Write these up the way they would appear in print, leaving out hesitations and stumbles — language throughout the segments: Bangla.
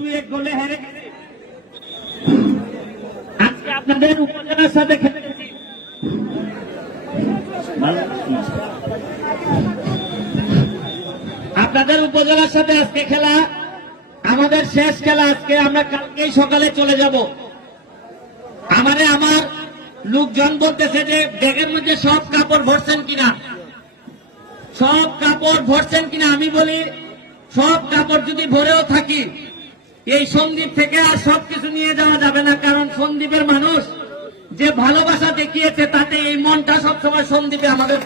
2-1 গোলে হেরে গেছি। আজকে আপনাদের উপজেলার সাথে খেলেছি। আপনাদের উপজেলার সাথে আজকে খেলা আমাদের শেষ খেলা। আজকে আমরা কালকেই সকালে চলে যাব। আমার লোকজন বলতেছে যে ব্যাগের মধ্যে সব কাপড় ভরছেন কিনা, সব কাপড় ভরছেন কিনা। আমি বলি সব কাপড় যদি ভরেও থাকি এই সন্দ্বীপ থেকে আর সবকিছু নিয়ে যাওয়া যাবে না, কারণ সন্দ্বীপের মানুষ যে ভালোবাসা দেখিয়েছে তাতে এই মনটা সবসময় সন্দ্বীপে আমাদের।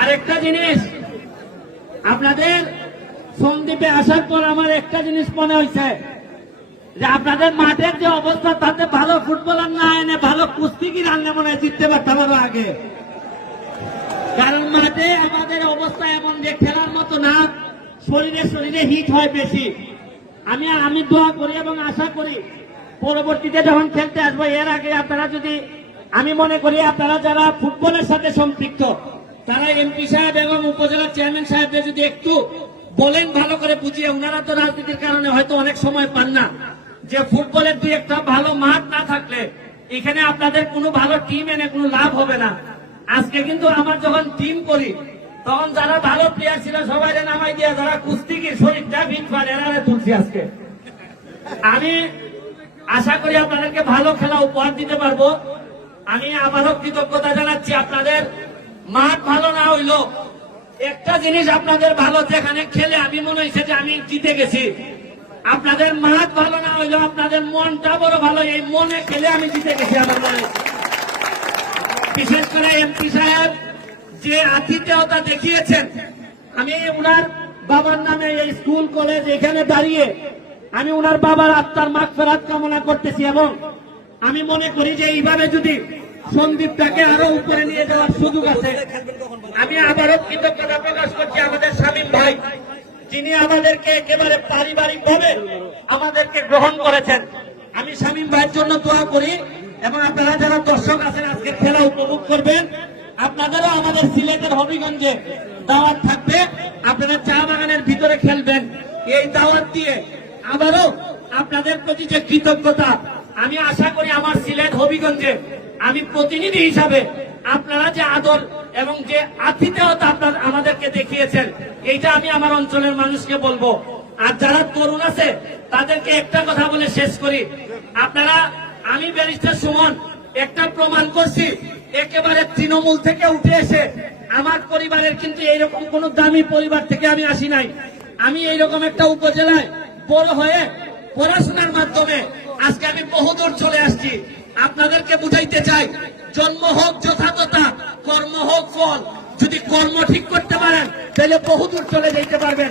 আরেকটা জিনিস, আপনাদের সন্দ্বীপে আসার পর আমার একটা জিনিস মনে হয়েছে যে আপনাদের মাঠের যে অবস্থা তাতে ভালো ফুটবলার না এনে ভালো কুস্তিগির আনলে মনে হয় জিততে পারতাম আরো আগে। কারণ মাঠে আমাদের অবস্থা এমন যে খেলার মতো না, শরীরে হিট হয় বেশি। আমি দোয়া করি এবং আশা করি পরবর্তীতে যখন খেলতে আসবো এর আগে আপনারা যদি, আমি মনে করি আপনারা যারা ফুটবলের সাথে সম্পৃক্ত তারা এমপি সাহেব এবং উপজেলা চেয়ারম্যান সাহেবদের যদি একটু বলেন ভালো করে বুঝিয়ে, ওনারা তো রাজনীতির কারণে হয়তো অনেক সময় পান না, যে ফুটবলের দুই একটা ভালো মাঠ না থাকলে এখানে আপনাদের কোনো ভালো টিম এনে কোনো লাভ হবে না। আজকে কিন্তু আমার যখন টিম করি তখন যারা ভালো প্লেয়ার ছিল সবাই নামাই দিয়ে যারা কুস্তিগির শরীরটা ফিট পারে এরা তুলছি। আজকে আমি আশা করি আপনাদেরকে ভালো খেলা উপহার দিতে পারবো। আমি আবারও কৃতজ্ঞতা জানাচ্ছি। আপনাদের মাঠ ভালো না হইলো একটা জিনিস আপনাদের ভালো, যেখানে খেলে আমি মনে হয়েছে যে আমি জিতে গেছি। আপনাদের মাঠ ভালো না হইলো আপনাদের মনটা বড় ভালো, এই মনে খেলে আমি জিতে গেছি আমার মনে। বিশেষ করে এমপি সাহেব যে আতিথেয়তা দেখিয়েছেন, আমি উনার বাবার নামে এই স্কুল কলেজ এখানে দাঁড়িয়ে আমি উনার বাবার আত্মার মাগফিরাত কামনা করতেছি এবং আমি মনে করি যে এইভাবে যদি সন্দ্বীপটাকে আরো উপরে নিয়ে যাওয়ার সুযোগ আছে। আমি আবারও কৃতজ্ঞতা প্রকাশ করছি আমাদের শামীম ভাই, যিনি আমাদেরকে একেবারে পারিবারিক ভাবে আমাদেরকে গ্রহণ করেছেন। আমি শামীম ভাইয়ের জন্য দোয়া করি এবং আপনারা যারা দর্শক আছেন আজকে খেলা উপভোগ করবেন, আপনাদেরও আমাদের সিলেটের হবিগঞ্জে দাওয়াত থাকবে, আপনারা চা বাগানের ভিতরে খেলবেন। এই দাওয়াত দিয়ে আবারও আপনাদের প্রতি যে কৃতজ্ঞতা, আমি আশা করি আমার সিলেট হবিগঞ্জে আমি প্রতিনিধি হিসাবে আপনারা যে আদর এবং যে আতিথেয়তা আপনারা আমাদেরকে দেখিয়েছেন এইটা আমি আমার অঞ্চলের মানুষকে বলবো। আর যারা তরুণ আছে তাদেরকে একটা কথা বলে শেষ করি, আপনারা, আমি ব্যারিস্টার সুমন একটা প্রমাণ করছি, একেবারে তৃণমূল থেকে উঠে এসে আমার পরিবারের কিন্তু এইরকম কোন দামি পরিবার থেকে আমি আসি নাই। আমি এইরকম একটা উপজেলায় বড় হয়ে পড়াশোনার মাধ্যমে আজকে আমি বহুদূর চলে আসছি। আপনাদেরকে বুঝাইতে চাই, জন্ম হোক যথাযথতা, কর্ম হোক ফল। যদি কর্ম ঠিক করতে পারেন তাহলে বহুদূর চলে যেতে পারবেন।